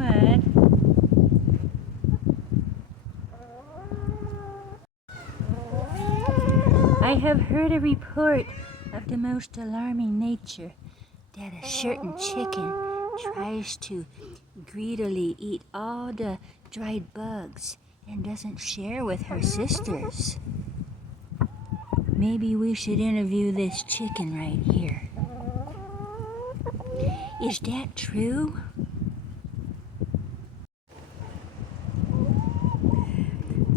what? I have heard a report of the most alarming nature that a certain chicken tries to greedily eat all the dried bugs and doesn't share with her sisters. Maybe we should interview this chicken right here. Is that true?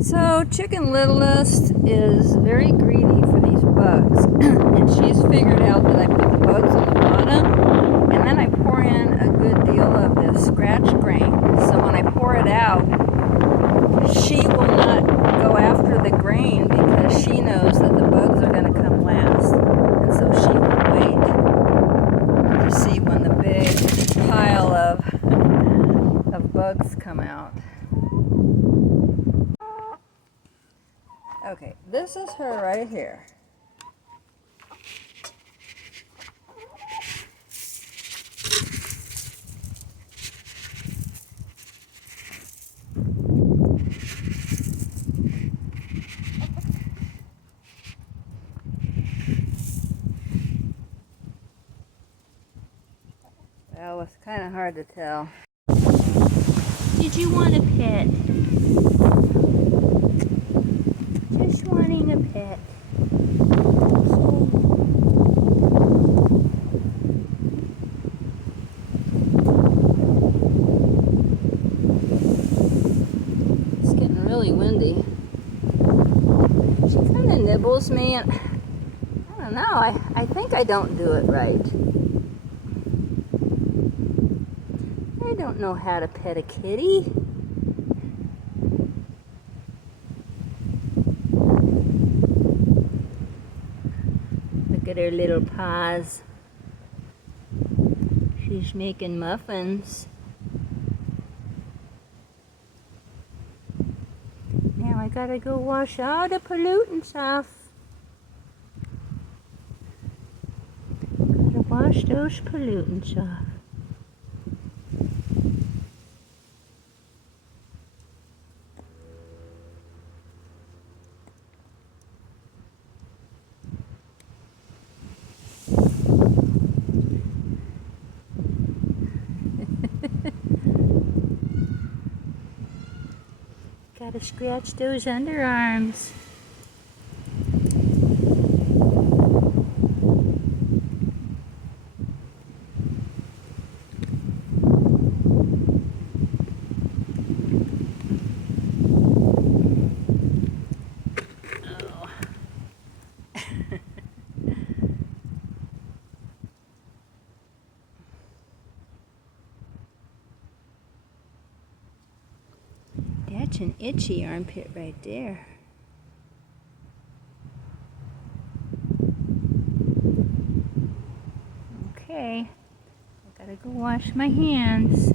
So Chicken Littlest is very greedy for these bugs, and she's figured out that I put the bugs on the bottom, and then I pour in a good deal of this scratch grain. So when I pour it out, she will not go after the grain because she knows that the bugs are going to come last, and so she will wait to see when the big pile of bugs come out. Okay, this is her right here. Well, it's kind of hard to tell. Did you want a pet? Just wanting a pet. It's getting really windy. She kind of nibbles me, and I don't know, I think I don't do it right. I don't know how to pet a kitty. Look at her little paws. She's making muffins. Now I gotta go wash all the pollutants off. Gotta wash those pollutants off. Gotta scratch those underarms. Oh. That's an itchy armpit right there. Okay, I gotta go wash my hands.